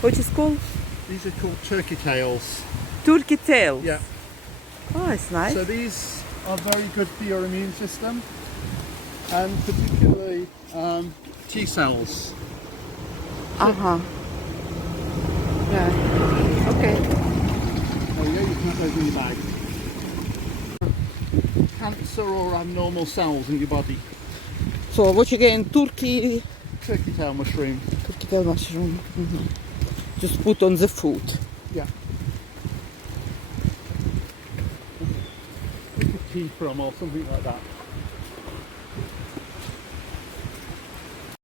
What is called? These are called turkey tails. Turkey tails. Yeah. Oh, it's nice. So these are very good for your immune system, and particularly T cells. Uh-huh. Yeah. Okay. There you go, you can put those in your bag. Cancer or abnormal cells in your body. So what again? Turkey Turkey tail mushroom. tail mushroom. Just put on the food. Yeah. Tea from or something like that.